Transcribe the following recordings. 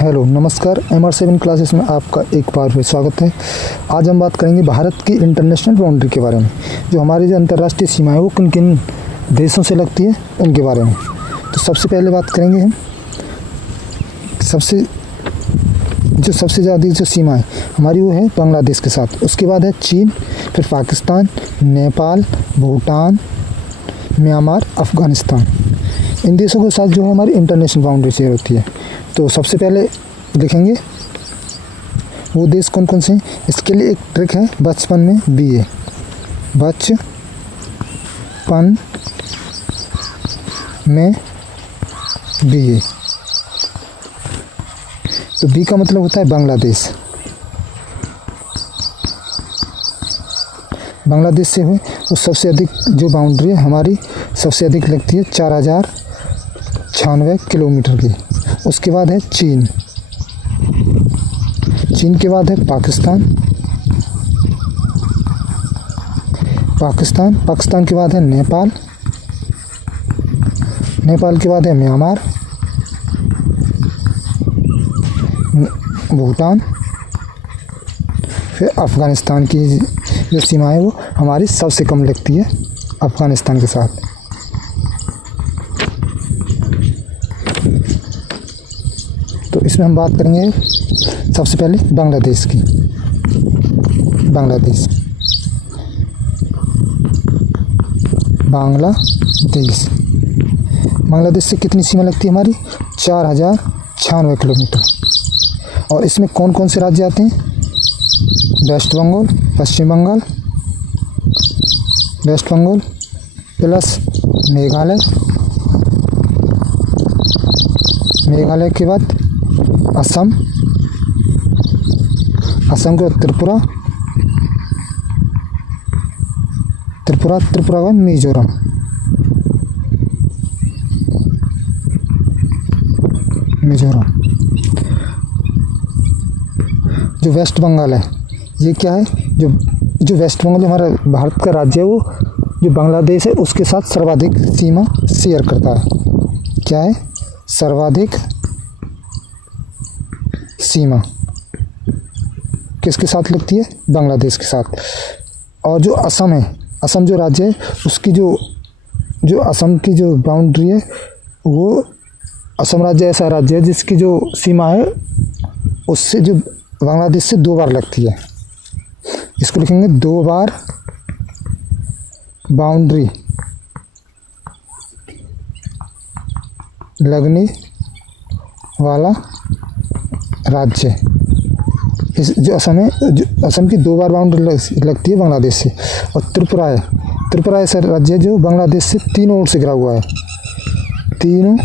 Hello नमस्कार। MR7 classes में आपका एक बार फिर स्वागत है। आज हम बात करेंगे भारत की इंटरनेशनल बाउंड्री के बारे में। जो हमारी जो अंतर्राष्ट्रीय सीमाएं वो किन किन देशों से लगती है उनके बारे में। तो सबसे पहले बात करेंगे हम सबसे ज़्यादा जो सीमा है हमारी वो है बांग्लादेश के साथ। उसके बाद है चीन, फिर पाकिस्तान, नेपाल, भूटान, म्यांमार, अफ़गानिस्तान। इन देशों के साथ जो है हमारी इंटरनेशनल बाउंड्री शेयर होती है। तो सबसे पहले देखेंगे वो देश कौन कौन से हैं। इसके लिए एक ट्रिक है, बचपन में BA, बचपन में BA। तो B का मतलब होता है बांग्लादेश। बांग्लादेश से हुए वो सबसे अधिक जो बाउंड्री है हमारी सबसे अधिक लगती है 4096 किलोमीटर की। उसके बाद है चीन, चीन के बाद है पाकिस्तान, पाकिस्तान के बाद है नेपाल, नेपाल के बाद है म्यांमार, भूटान, फिर अफ़गानिस्तान की जो सीमा है वो हमारी सबसे कम लगती है अफ़गानिस्तान के साथ। तो इसमें हम बात करेंगे सबसे पहले बांग्लादेश की। बांग्लादेश से कितनी सीमा लगती है हमारी 4096 किलोमीटर। और इसमें कौन कौन से राज्य आते हैं? वेस्ट बंगाल, पश्चिम बंगाल, वेस्ट बंगाल प्लस मेघालय, मेघालय के बाद असम, असम के बाद त्रिपुरा, त्रिपुरा के बाद मिजोरम, जो वेस्ट बंगाल है ये क्या है? जो वेस्ट बंगाल हमारा भारत का राज्य है वो जो बांग्लादेश है उसके साथ सर्वाधिक सीमा शेयर करता है। क्या है? सर्वाधिक सीमा किसके साथ लगती है? बांग्लादेश के साथ। और जो असम है, असम जो राज्य है उसकी जो असम की जो बाउंड्री है वो असम राज्य ऐसा राज्य है जिसकी जो सीमा है उससे जो बांग्लादेश से 2 बार लगती है। इसको लिखेंगे 2 बार बाउंड्री लगने वाला राज्य। इस जो असम है, जो असम की 2 बार बाउंड्री लगती है बांग्लादेश से। और त्रिपुरा है, त्रिपुरा ऐसा राज्य है जो बांग्लादेश से 3 ओर से घिरा हुआ है। तीनों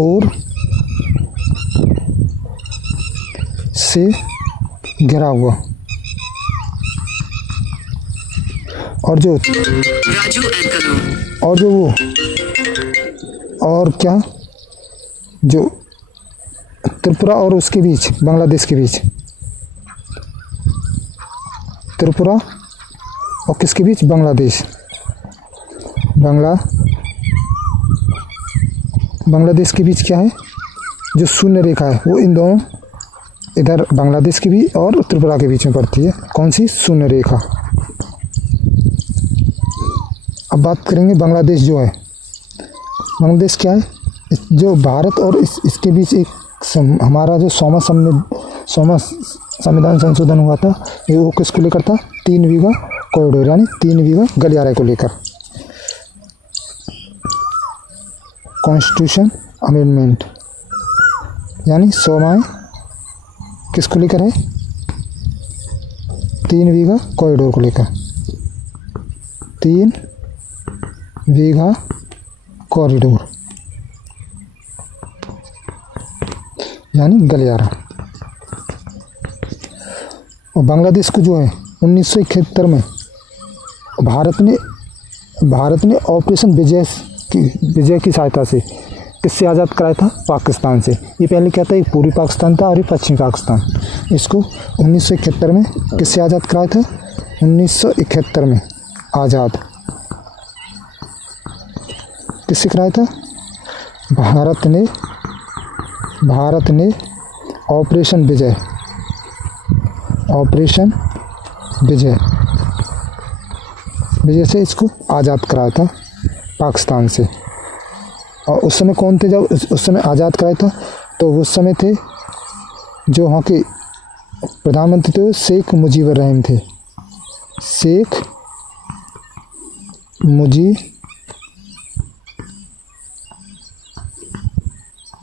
ओर से घिरा हुआ। और जो त्रिपुरा और उसके बीच, बांग्लादेश के बीच, त्रिपुरा और किसके बीच? बांग्लादेश के बीच क्या है? जो शून्य रेखा है वो इन दोनों, इधर बांग्लादेश के भी और त्रिपुरा के बीच में पड़ती है। कौन सी? शून्य रेखा। अब बात करेंगे बांग्लादेश जो है, बांग्लादेश क्या है? जो भारत और इसके बीच एक हमारा जो 100वां संविधान संशोधन हुआ था ये वो किसको लेकर था? 3 बीघा कॉरिडोर यानी 3 बीघा गलियारे को लेकर। कॉन्स्टिट्यूशन अमेंडमेंट यानी 100वां किसको लेकर है? 3 बीघा कॉरिडोर को लेकर। 3 बीघा कॉरिडोर यानी गलियारा। और बांग्लादेश को जो है 1971 में भारत ने ऑपरेशन विजय की सहायता से किससे आज़ाद कराया था? पाकिस्तान से। ये पहले क्या था? ये पूर्वी पाकिस्तान था और ये पश्चिमी पाकिस्तान। इसको 1971 में किससे आज़ाद कराया था? 1971 में आज़ाद किससे कराया था? भारत ने ऑपरेशन विजय से इसको आज़ाद कराया था पाकिस्तान से। और उस समय कौन थे जब उस समय आज़ाद कराया था? तो उस समय थे जो वहाँ के प्रधानमंत्री थे शेख मुजीबुर रहमान थे। शेख मुजीबुर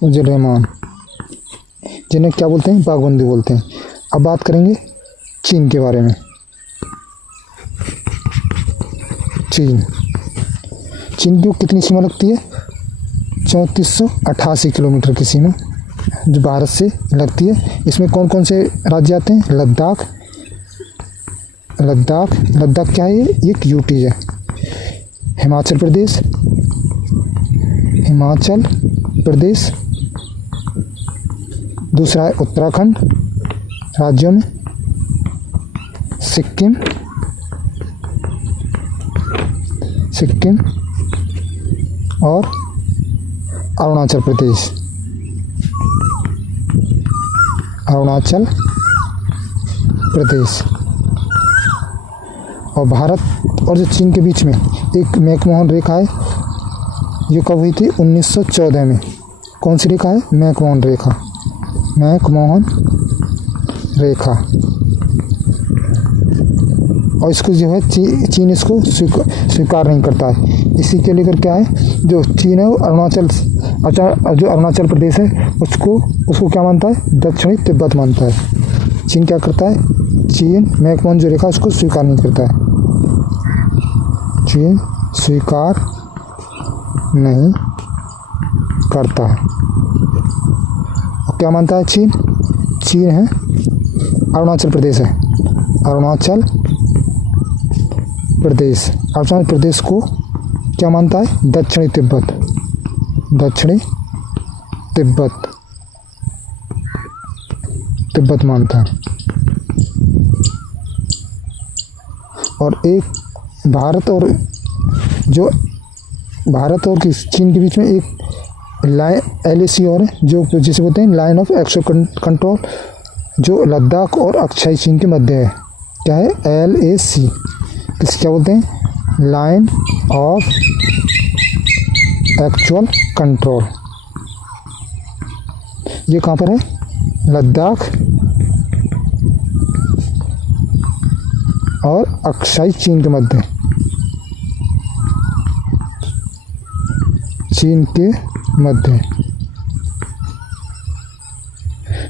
रहमान, जिन्हें क्या बोलते हैं? बागबंदी बोलते हैं। अब बात करेंगे चीन के बारे में। चीन की कितनी सीमा लगती है? 3488 किलोमीटर की सीमा जो भारत से लगती है। इसमें कौन कौन से राज्य आते हैं? लद्दाख क्या है? ये एक यूटी है। हिमाचल प्रदेश, दूसरा है उत्तराखंड राज्यों में, सिक्किम और अरुणाचल प्रदेश। और भारत और जो चीन के बीच में एक मैकमोहन रेखा है, जो कब हुई थी? 1914 में। कौन सी रेखा है? मैकमोहन रेखा। और इसको जो है चीन इसको स्वीकार नहीं करता है। इसी के लेकर क्या है, जो चीन है वो अरुणाचल प्रदेश है उसको क्या मानता है? दक्षिणी तिब्बत मानता है। चीन क्या करता है? चीन मैकमोहन जो रेखा उसको स्वीकार नहीं करता है। चीन स्वीकार नहीं करता है। और क्या मानता है चीन है अरुणाचल प्रदेश है। अरुणाचल प्रदेश को क्या मानता है? दक्षिणी तिब्बत मानता है। और एक भारत और चीन के बीच में एक लाइन LAC और है, जो जिसे बोलते हैं लाइन ऑफ एक्चुअल कंट्रोल, जो लद्दाख और अक्षाई चीन के मध्य है। क्या है? LAC। किसे क्या बोलते हैं? Line of actual control. ये कहाँ पर है? लद्दाख और अक्षाई चीन के मध्य।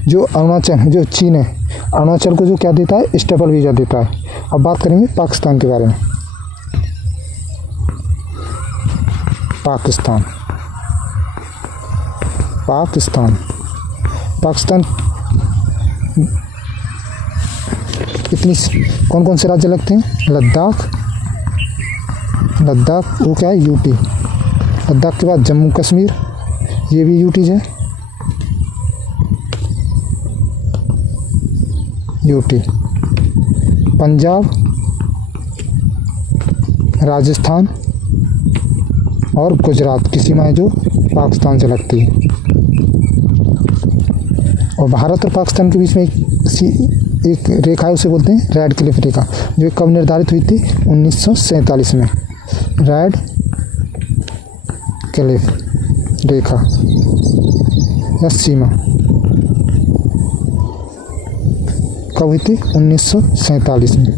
जो अरुणाचल है, जो चीन है, अरुणाचल को जो क्या देता है? स्टेपल वीज़ा देता है। अब बात करेंगे पाकिस्तान के बारे में। पाकिस्तान कितनी कौन कौन से राज्य लगते हैं? लद्दाख वो क्या है? यूटी। लद्दाख के बाद जम्मू कश्मीर, ये भी यूटी है। पंजाब, राजस्थान और गुजरात की सीमाएं जो पाकिस्तान से लगती है। और भारत और पाकिस्तान के बीच में एक रेखा है, उसे बोलते हैं रेड क्लिफ रेखा, जो कब निर्धारित हुई थी? 1947 में। रेड क्लिफ रेखा या सीमा कब हुई थी? 1947 में।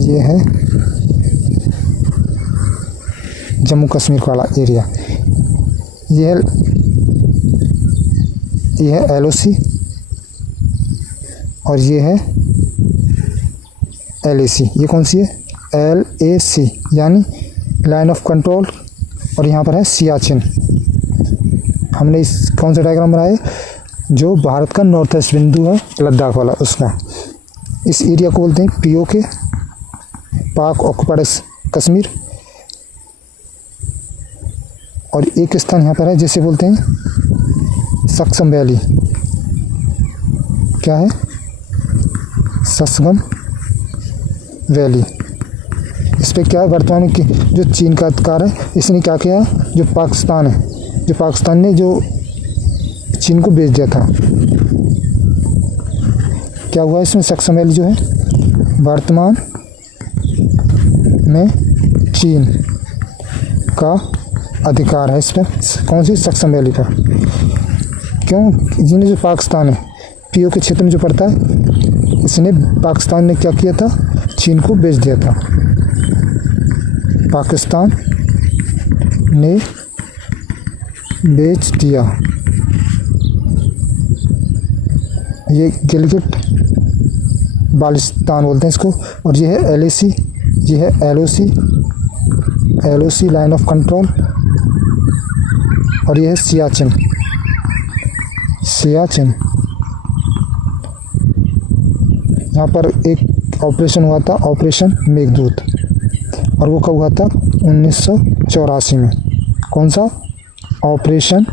ये है जम्मू कश्मीर वाला एरिया। ये है LOC और ये है LAC। ये कौन सी है? LAC यानी लाइन ऑफ कंट्रोल। और यहाँ पर है सियाचिन। हमने इस कौन सा डायग्राम बनाया है? जो भारत का नॉर्थ ईस्ट बिंदु है लद्दाख वाला, उसका। इस एरिया को बोलते हैं POK, पाक ऑक्युपाइड कश्मीर। और एक स्थान यहाँ पर है जिसे बोलते हैं सक्सम वैली। क्या है? सक्सम वैली। इस पर क्या है, वर्तमान में जो चीन का अधिकार है, इसने क्या किया, जो पाकिस्तान ने जो चीन को बेच दिया था, क्या हुआ इसमें, सक्सम वैली जो है वर्तमान में चीन का अधिकार है इस पर। कौन सी, सक्सम वैली पर। क्यों, जिन्हें जो पाकिस्तान है पीओ के क्षेत्र में जो पड़ता है, इसने पाकिस्तान ने क्या किया था, चीन को बेच दिया था। पाकिस्तान ने बेच दिया। ये गिलगिट बाल्टिस्तान बोलते हैं इसको। और ये है LAC, ये है LOC लाइन ऑफ कंट्रोल। और ये है सियाचिन। यहाँ पर एक ऑपरेशन हुआ था, ऑपरेशन मेघदूत, और वो कब हुआ था, 1984 में। कौन सा, ऑपरेशन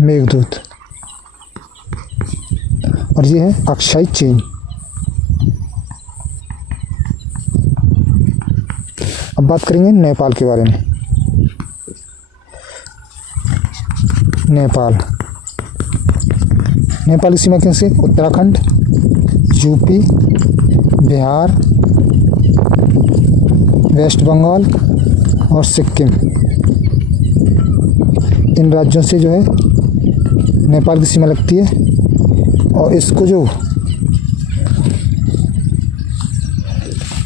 मेघदूत। और ये है अक्षय चीन। अब बात करेंगे नेपाल के बारे में। नेपाल की सीमा कैसे, उत्तराखंड, यूपी, बिहार, वेस्ट बंगाल और सिक्किम, इन राज्यों से जो है नेपाल की सीमा लगती है। और इसको जो,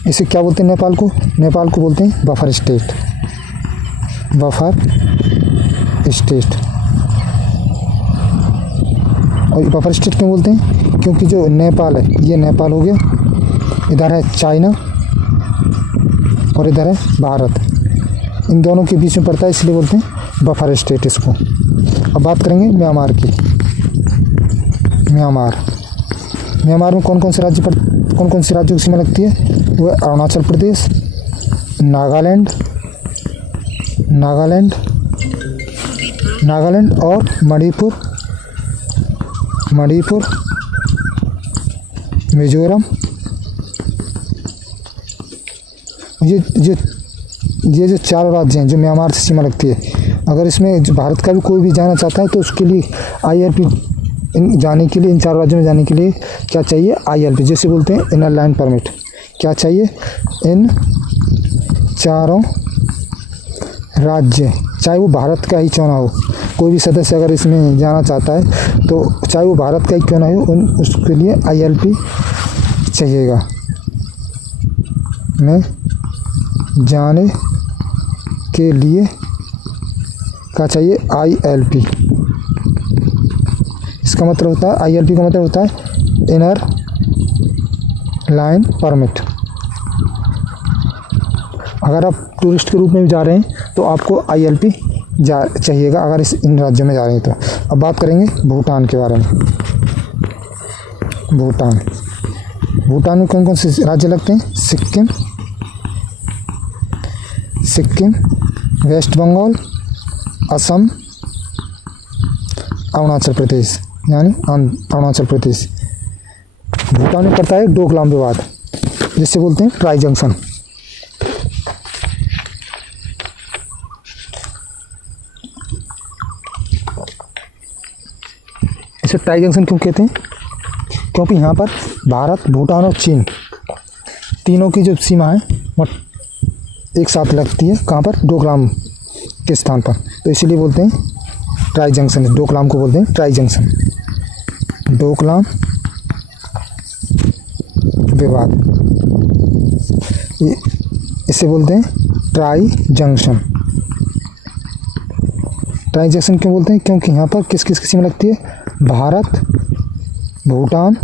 इसे क्या बोलते हैं, नेपाल को बोलते हैं बफर स्टेट। और बफर स्टेट क्यों बोलते हैं, क्योंकि जो नेपाल है, ये नेपाल हो गया, इधर है चाइना और इधर है भारत, इन दोनों के बीच में पड़ता है, इसलिए बोलते हैं बफर स्टेट इसको। अब बात करेंगे म्यांमार की। म्यांमार में कौन कौन से राज्यों की सीमा लगती है, वो है अरुणाचल प्रदेश, नागालैंड और मणिपुर, मिजोरम। ये जो 4 राज्य हैं जो म्यांमार से सीमा लगती है, अगर इसमें जो भारत का भी कोई भी जाना चाहता है तो उसके लिए ILP जाने के लिए, इन 4 राज्यों में जाने के लिए क्या चाहिए, ILP, जैसे बोलते हैं इनर लाइन परमिट। क्या चाहिए, इन 4 राज्य, चाहे वो भारत का ही क्यों ना हो, कोई भी सदस्य अगर इसमें जाना चाहता है तो चाहे वो भारत का ही क्यों ना हो, उसके लिए ILP चाहिएगा। में जाने के लिए क्या चाहिए, ILP। इसका मतलब होता है, ILP का मतलब होता है इनर लाइन परमिट। अगर आप टूरिस्ट के रूप में भी जा रहे हैं तो आपको ILP चाहिएगा, अगर इन राज्यों में जा रहे हैं तो। अब बात करेंगे भूटान के बारे में। भूटान में कौन कौन से राज्य लगते हैं, सिक्किम, वेस्ट बंगाल, असम, अरुणाचल प्रदेश, यानी अरुणाचल प्रदेश। भूटान में पड़ता है डोकलाम विवाद, जिससे बोलते हैं ट्राई जंक्शन। इसे ट्राई जंक्शन क्यों कहते हैं, क्योंकि यहाँ पर भारत, भूटान और चीन तीनों की जो सीमा है वो एक साथ लगती है। कहाँ पर, डोकलाम के स्थान पर, तो इसीलिए बोलते हैं ट्राई जंक्शन। डोकलाम को बोलते हैं ट्राई जंक्शन, डोकलाम विवाद, इसे बोलते हैं ट्राई जंक्शन। ट्राई जंक्शन क्यों बोलते हैं, क्योंकि यहाँ पर किस किस की सीमा लगती है, भारत, भूटान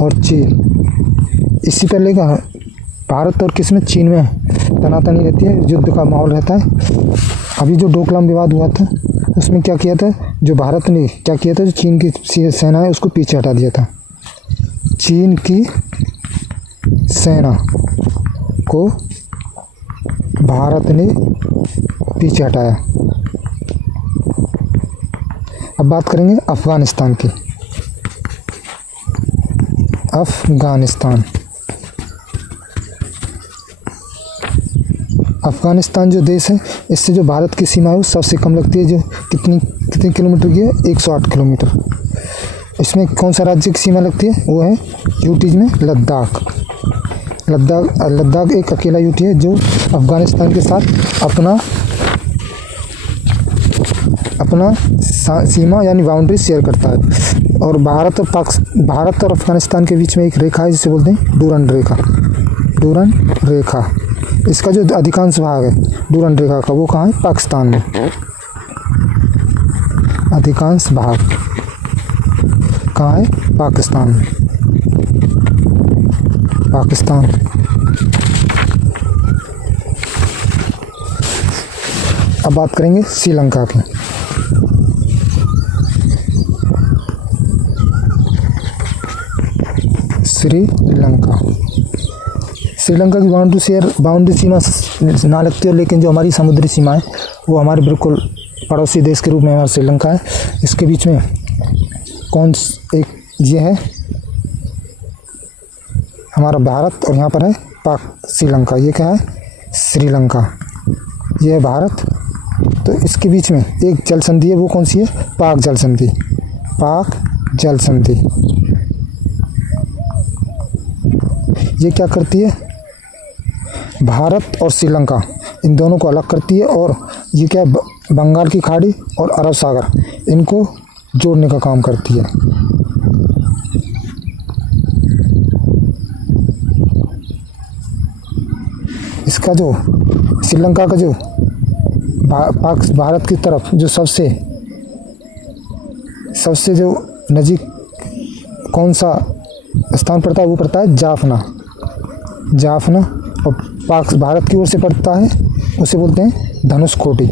और चीन। इसी पर लेकर भारत और किस में, चीन में तनातनी रहती है, युद्ध का माहौल रहता है। अभी जो डोकलाम विवाद हुआ था उसमें क्या किया था, जो भारत ने क्या किया था, जो चीन की सेना है उसको पीछे हटा दिया था। चीन की सेना को भारत ने पीछे हटाया। अब बात करेंगे अफ़गानिस्तान की। अफ़गानिस्तान। अफ़गानिस्तान जो देश है, इससे जो भारत की सीमा है वो सबसे कम लगती है, जो कितनी किलोमीटर की है, 108 किलोमीटर। इसमें कौन सा राज्य की सीमा लगती है, वो है यूटीज में लद्दाख। लद्दाख एक अकेला यूटी है जो अफ़गानिस्तान के साथ अपना सीमा यानी बाउंड्री शेयर करता है। और भारत और अफ़गानिस्तान के बीच में एक रेखा है जिसे बोलते हैं डूरन रेखा। इसका जो अधिकांश भाग है डूरन रेखा का, वो कहाँ है, पाकिस्तान में। अधिकांश भाग कहाँ है, पाकिस्तान में। पाकिस्तान। अब बात करेंगे श्रीलंका की। श्रीलंका की बाउंड्री सीमा ना लगती है, लेकिन जो हमारी समुद्री सीमा है वो हमारे बिल्कुल पड़ोसी देश के रूप में हमारा श्रीलंका है। इसके बीच में एक ये है हमारा भारत, और यहाँ पर है श्रीलंका। ये क्या है, श्रीलंका। ये है भारत। तो इसके बीच में एक जल संधि है, वो कौन सी है, पाक जल संधि। ये क्या करती है, भारत और श्रीलंका इन दोनों को अलग करती है, और ये क्या, बंगाल की खाड़ी और अरब सागर इनको जोड़ने का काम करती है। इसका जो श्रीलंका का जो भारत की तरफ जो सबसे जो नज़दीक कौन सा स्थान पड़ता है, वो पड़ता है जाफना। और भारत की ओर से पड़ता है, उसे बोलते हैं धनुषकोडी।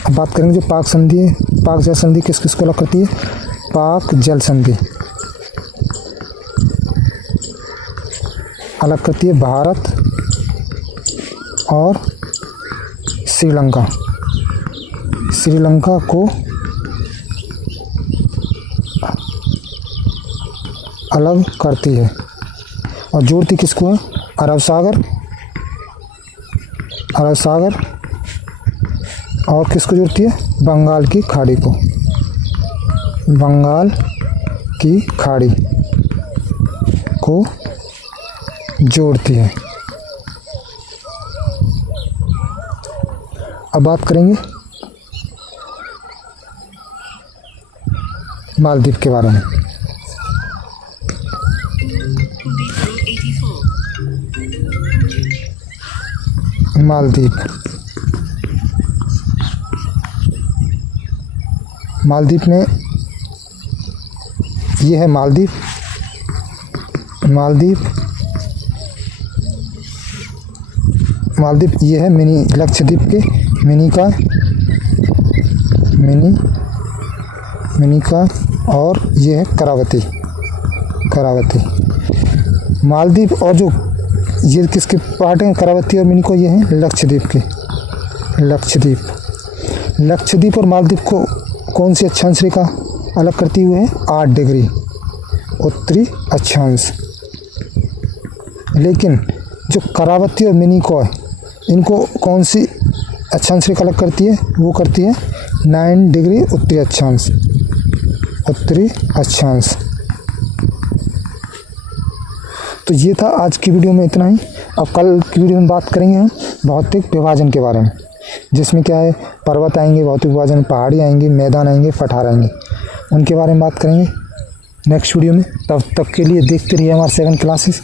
अब बात करेंगे जो पाक जल संधि किस को अलग करती है, पाक जल संधि अलग करती है भारत और श्रीलंका को अलग करती है, और जोड़ती किसको है, अरब सागर और किसको जोड़ती है, बंगाल की खाड़ी को जोड़ती है। अब बात करेंगे मालदीव के बारे में। मालदीव में ये है मालदीव ये है मिनी लक्षद्वीप के मिनी का और ये है करावती। मालदीव और जो ये किसके पार्ट हैं, करावती और मिनी को, ये हैं लक्षद्वीप और मालदीव को कौन सी अक्षांश रेखा अलग करती हुई है, 8 डिग्री उत्तरी अक्षांश। लेकिन जो करावती और मिनी को है, इनको कौन सी अक्षांश रेखा अलग करती है, वो करती है 9 डिग्री उत्तरी अक्षांश। तो ये था आज की वीडियो में, इतना ही। अब कल की वीडियो में बात करेंगे हम भौतिक विभाजन के बारे में, जिसमें क्या है, पर्वत आएंगे भौतिक विभाजन, पहाड़ी आएंगे, मैदान आएंगे, पठार आएंगे, उनके बारे में बात करेंगे नेक्स्ट वीडियो में। तब तक के लिए देखते रहिए हमारे 7 क्लासेस।